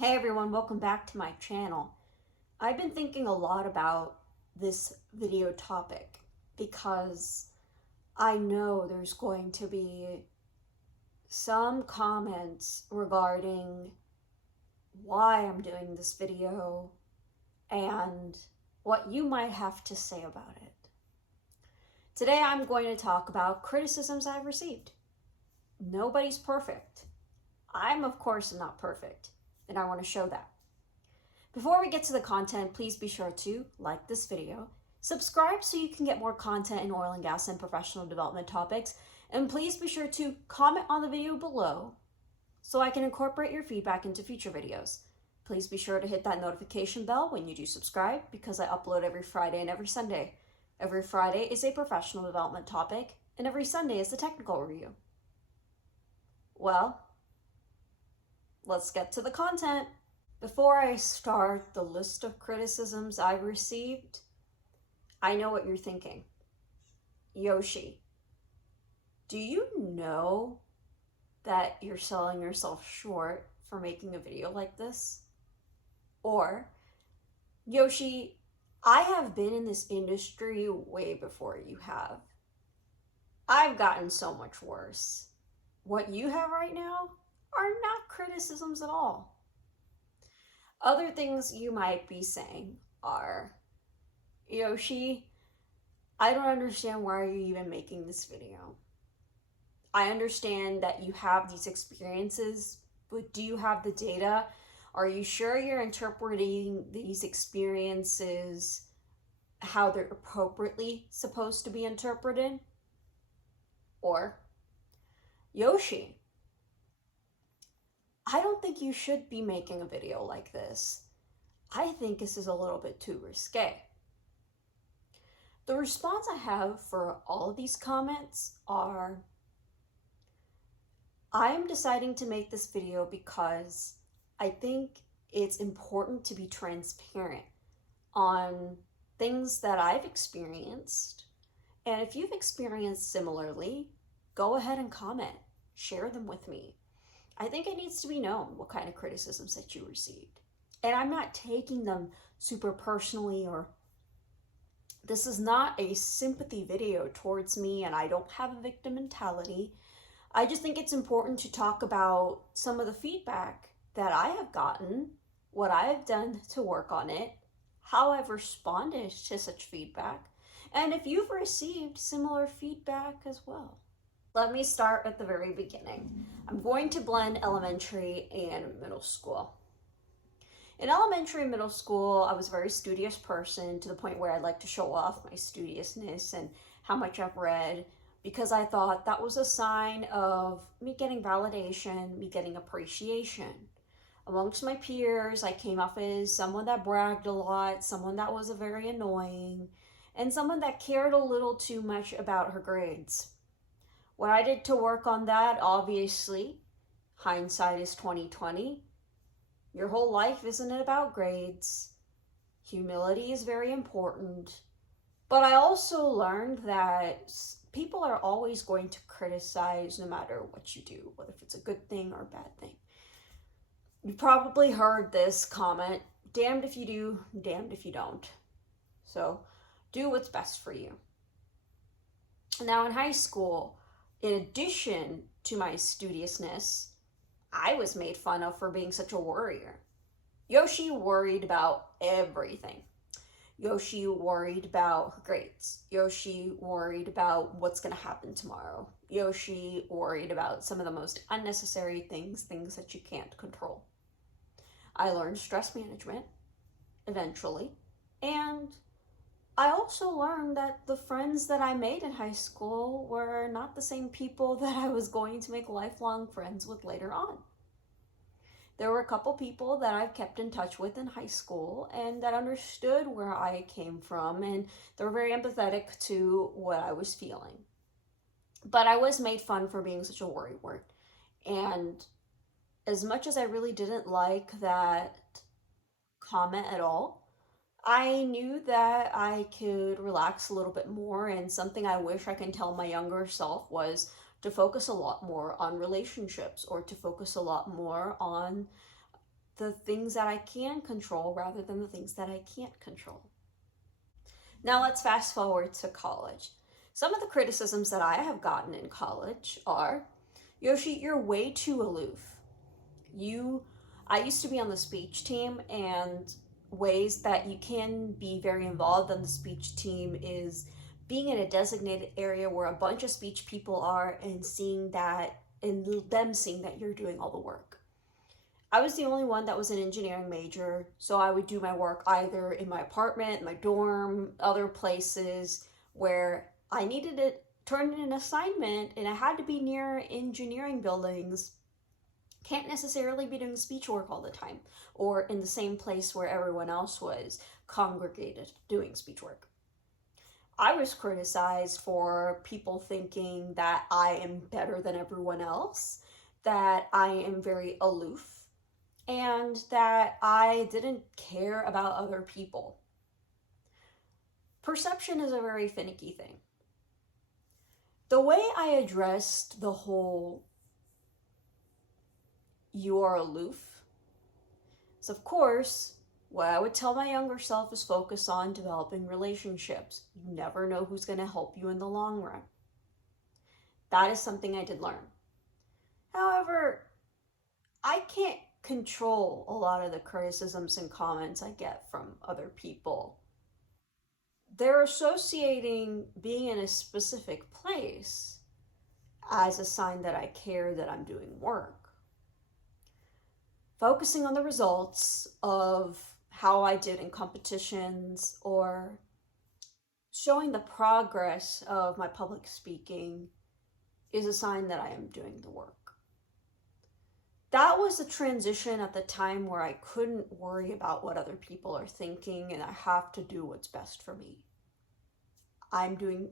Hey everyone, welcome back to my channel. I've been thinking a lot about this video topic because I know there's going to be some comments regarding why I'm doing this video and what you might have to say about it. Today I'm going to talk about criticisms I've received. Nobody's perfect. I'm of course not perfect, and I want to show that. Before we get to the content, please be sure to like this video, subscribe so you can get more content in oil and gas and professional development topics, and please be sure to comment on the video below so I can incorporate your feedback into future videos. Please be sure to hit that notification bell when you do subscribe because I upload every Friday and every Sunday. Every Friday is a professional development topic, and every Sunday is a technical review. Well, let's get to the content. Before I start the list of criticisms I received, I know what you're thinking. Yoshi, do you know that you're selling yourself short for making a video like this? Or, Yoshi, I have been in this industry way before you have. I've gotten so much worse. What you have right now are not criticisms at all. Other things you might be saying are, Yoshi, I don't understand why you're even making this video. I understand that you have these experiences, but do you have the data? Are you sure you're interpreting these experiences how they're appropriately supposed to be interpreted? Or, Yoshi, I don't think you should be making a video like this. I think this is a little bit too risque. The response I have for all of these comments are, I'm deciding to make this video because I think it's important to be transparent on things that I've experienced. And if you've experienced similarly, go ahead and comment, share them with me. I think it needs to be known what kind of criticisms that you received. And I'm not taking them super personally, or this is not a sympathy video towards me and I don't have a victim mentality. I just think it's important to talk about some of the feedback that I have gotten, what I've done to work on it, how I've responded to such feedback, and if you've received similar feedback as well. Let me start at the very beginning. I'm going to blend elementary and middle school. In elementary and middle school, I was a very studious person to the point where I'd like to show off my studiousness and how much I've read, because I thought that was a sign of me getting validation, me getting appreciation. Amongst my peers, I came off as someone that bragged a lot, someone that was very annoying, and someone that cared a little too much about her grades. What I did to work on that, obviously, hindsight is 2020. Your whole life isn't about grades. Humility is very important. But I also learned that people are always going to criticize no matter what you do, whether if it's a good thing or a bad thing. You probably heard this comment, damned if you do, damned if you don't. So do what's best for you. Now in high school, in addition to my studiousness, I was made fun of for being such a worrier. Yoshi worried about everything. Yoshi worried about her grades. Yoshi worried about what's going to happen tomorrow. Yoshi worried about some of the most unnecessary things that you can't control. I learned stress management eventually, and I also learned that the friends that I made in high school were not the same people that I was going to make lifelong friends with later on. There were a couple people that I've kept in touch with in high school and that understood where I came from, and they were very empathetic to what I was feeling. But I was made fun for being such a worrywart. And as much as I really didn't like that comment at all, I knew that I could relax a little bit more, and something I wish I can tell my younger self was to focus a lot more on relationships, or to focus a lot more on the things that I can control rather than the things that I can't control. Now let's fast forward to college. Some of the criticisms that I have gotten in college are, Yoshi, you're way too aloof. You I used to be on the speech team, and ways that you can be very involved on the speech team is being in a designated area where a bunch of speech people are, and seeing that, and them seeing that you're doing all the work. I was the only one that was an engineering major, so I would do my work either in my apartment, my dorm, other places where I needed to turn in an assignment and I had to be near engineering buildings. Can't necessarily be doing speech work all the time or in the same place where everyone else was congregated doing speech work. I was criticized for people thinking that I am better than everyone else, that I am very aloof, and that I didn't care about other people. Perception is a very finicky thing. The way I addressed the whole "you are aloof" is, of course, what I would tell my younger self is focus on developing relationships. You never know who's going to help you in the long run. That is something I did learn. However, I can't control a lot of the criticisms and comments I get from other people. They're associating being in a specific place as a sign that I care that I'm doing work. Focusing on the results of how I did in competitions or showing the progress of my public speaking is a sign that I am doing the work. That was a transition at the time where I couldn't worry about what other people are thinking and I have to do what's best for me. I'm doing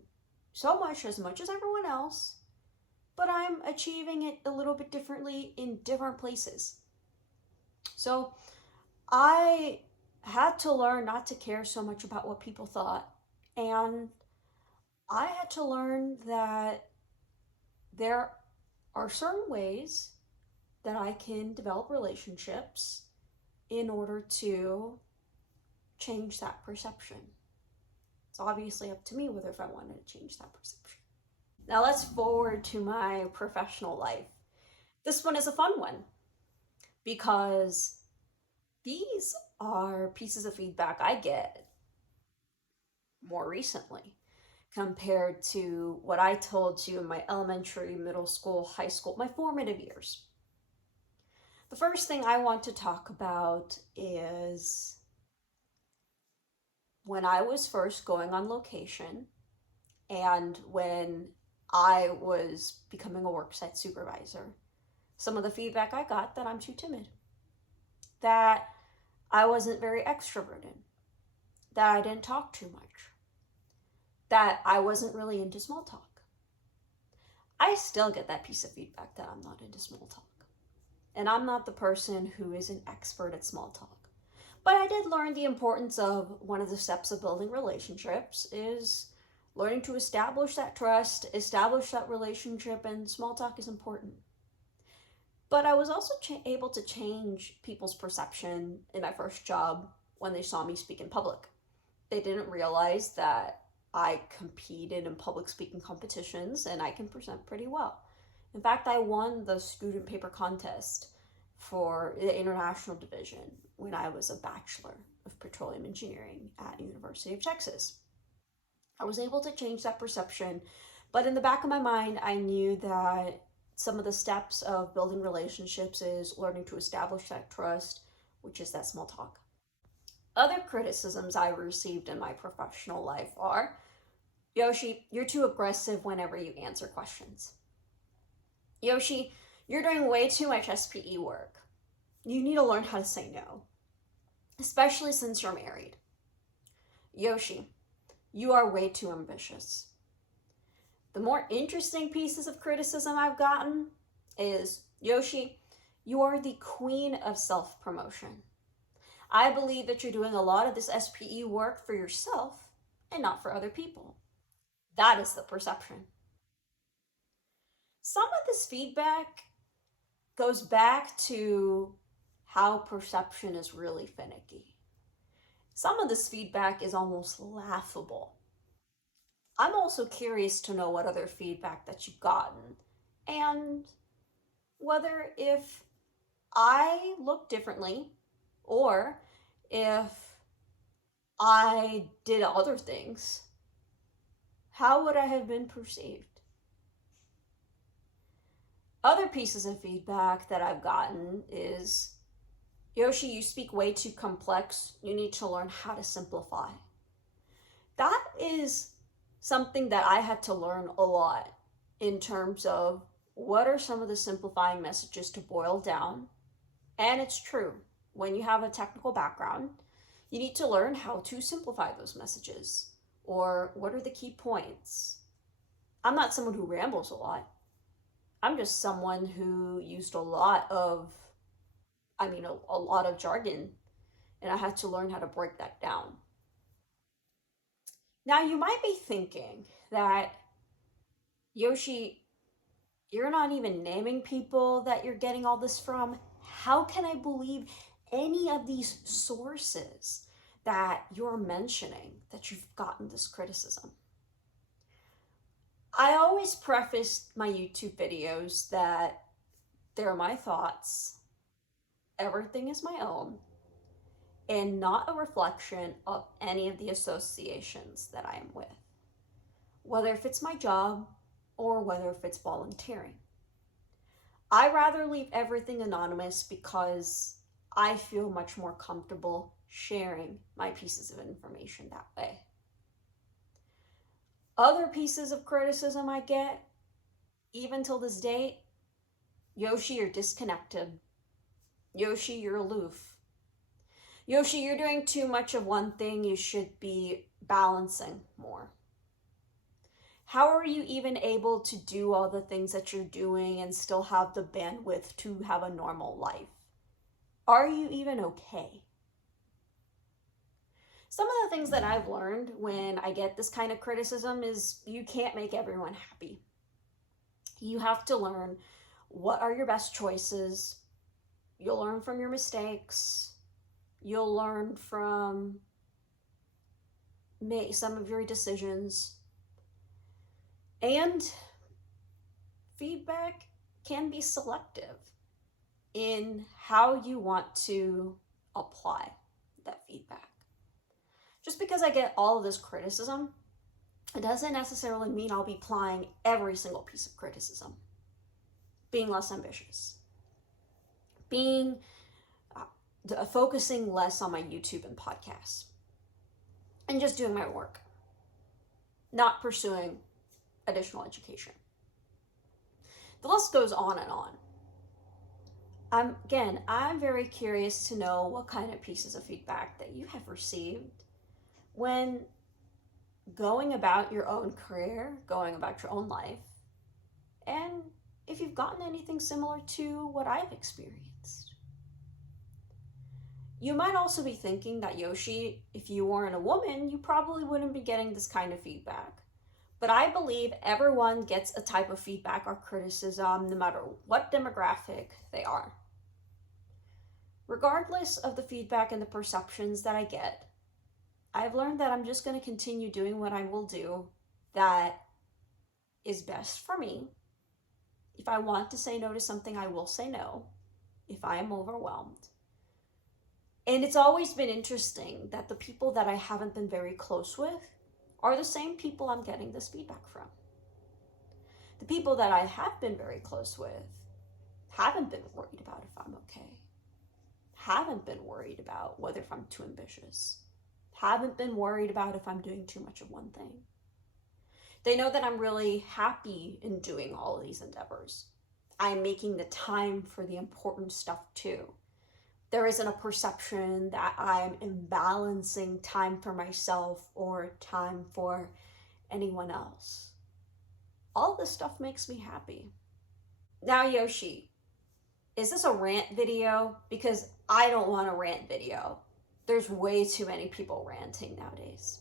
so much as everyone else, but I'm achieving it a little bit differently in different places. So I had to learn not to care so much about what people thought, and I had to learn that there are certain ways that I can develop relationships in order to change that perception. It's obviously up to me whether if I want to change that perception. Now let's forward to my professional life. This one is a fun one because these are pieces of feedback I get more recently compared to what I told you in my elementary, middle school, high school, my formative years. The first thing I want to talk about is when I was first going on location and when I was becoming a worksite supervisor. Some of the feedback I got that I'm too timid, that I wasn't very extroverted, that I didn't talk too much, that I wasn't really into small talk. I still get that piece of feedback that I'm not into small talk. And I'm not the person who is an expert at small talk. But I did learn the importance of one of the steps of building relationships is learning to establish that trust, establish that relationship, and small talk is important. But I was also able to change people's perception in my first job when they saw me speak in public. They didn't realize that I competed in public speaking competitions and I can present pretty well. In fact, I won the student paper contest for the international division when I was a Bachelor of Petroleum Engineering at University of Texas. I was able to change that perception, but in the back of my mind, I knew that some of the steps of building relationships is learning to establish that trust, which is that small talk. Other criticisms I received in my professional life are, Yoshi, you're too aggressive whenever you answer questions. Yoshi, you're doing way too much SPE work. You need to learn how to say no, especially since you're married. Yoshi, you are way too ambitious. The more interesting pieces of criticism I've gotten is, Yoshi, you are the queen of self-promotion. I believe that you're doing a lot of this SPE work for yourself and not for other people. That is the perception. Some of this feedback goes back to how perception is really finicky. Some of this feedback is almost laughable. I'm also curious to know what other feedback that you've gotten and whether if I look differently or if I did other things, how would I have been perceived? Other pieces of feedback that I've gotten is, Yoshi, you speak way too complex. You need to learn how to simplify. That is something that I had to learn a lot in terms of what are some of the simplifying messages to boil down. And it's true. When you have a technical background, you need to learn how to simplify those messages. Or what are the key points? I'm not someone who rambles a lot. I'm just someone who used a lot of, a lot of jargon, and I had to learn how to break that down. Now, you might be thinking that, Yoshi, you're not even naming people that you're getting all this from. How can I believe any of these sources that you're mentioning that you've gotten this criticism? I always preface my YouTube videos that they're my thoughts, everything is my own, and not a reflection of any of the associations that I am with, whether if it's my job or whether if it's volunteering. I rather leave everything anonymous because I feel much more comfortable sharing my pieces of information that way. Other pieces of criticism I get, even till this date, Yoshi, you're disconnected. Yoshi, you're aloof. Yoshi, you're doing too much of one thing. You should be balancing more. How are you even able to do all the things that you're doing and still have the bandwidth to have a normal life? Are you even okay? Some of the things that I've learned when I get this kind of criticism is you can't make everyone happy. You have to learn what are your best choices. You'll learn from your mistakes. You'll learn from some of your decisions. And feedback can be selective in how you want to apply that feedback. Just because I get all of this criticism, it doesn't necessarily mean I'll be applying every single piece of criticism. Being less ambitious. Being focusing less on my YouTube and podcasts. And just doing my work. Not pursuing additional education. The list goes on and on. I'm very curious to know what kind of pieces of feedback that you have received when going about your own career, going about your own life, and if you've gotten anything similar to what I've experienced. You might also be thinking that, Yoshi, if you weren't a woman, you probably wouldn't be getting this kind of feedback. But I believe everyone gets a type of feedback or criticism no matter what demographic they are. Regardless of the feedback and the perceptions that I get, I've learned that I'm just going to continue doing what I will do that is best for me. If I want to say no to something, I will say no if I am overwhelmed. And it's always been interesting that the people that I haven't been very close with are the same people I'm getting this feedback from. The people that I have been very close with haven't been worried about if I'm okay. Haven't been worried about whether if I'm too ambitious. Haven't been worried about if I'm doing too much of one thing. They know that I'm really happy in doing all of these endeavors. I'm making the time for the important stuff too. There isn't a perception that I'm imbalancing time for myself or time for anyone else. All this stuff makes me happy. Now, Yoshi, is this a rant video? Because I don't want a rant video. There's way too many people ranting nowadays.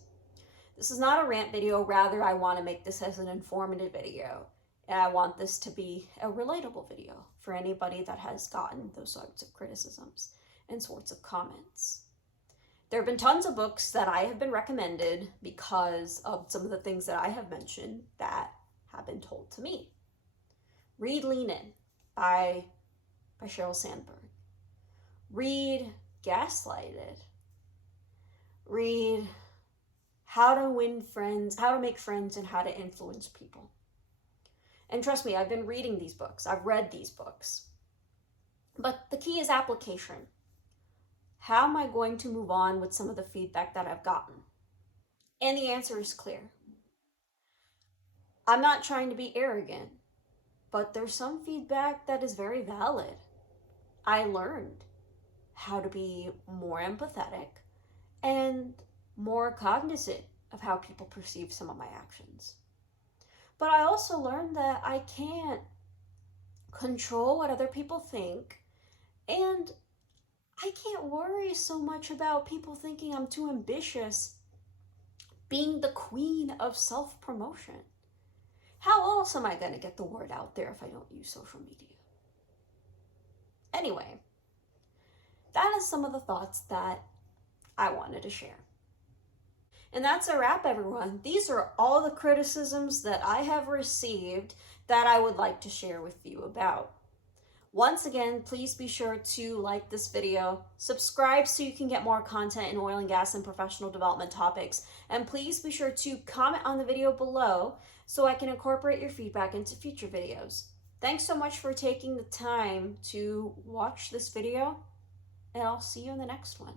This is not a rant video, rather I want to make this as an informative video. And I want this to be a relatable video for anybody that has gotten those sorts of criticisms. and sorts of comments. There have been tons of books that I have been recommended because of some of the things that I have mentioned that have been told to me. Read Lean In by Sheryl Sandberg. Read Gaslighted. Read How to Win Friends, How to Make Friends, and How to Influence People. And trust me, I've been reading these books. I've read these books. But the key is application. How am I going to move on with some of the feedback that I've gotten? And the answer is clear. I'm not trying to be arrogant, but there's some feedback that is very valid. I learned how to be more empathetic and more cognizant of how people perceive some of my actions. But I also learned that I can't control what other people think, and I can't worry so much about people thinking I'm too ambitious, being the queen of self-promotion. How else am I going to get the word out there if I don't use social media? Anyway, that is some of the thoughts that I wanted to share. And that's a wrap, everyone. These are all the criticisms that I have received that I would like to share with you about. Once again, please be sure to like this video, subscribe so you can get more content in oil and gas and professional development topics, and please be sure to comment on the video below so I can incorporate your feedback into future videos. Thanks so much for taking the time to watch this video, and I'll see you in the next one.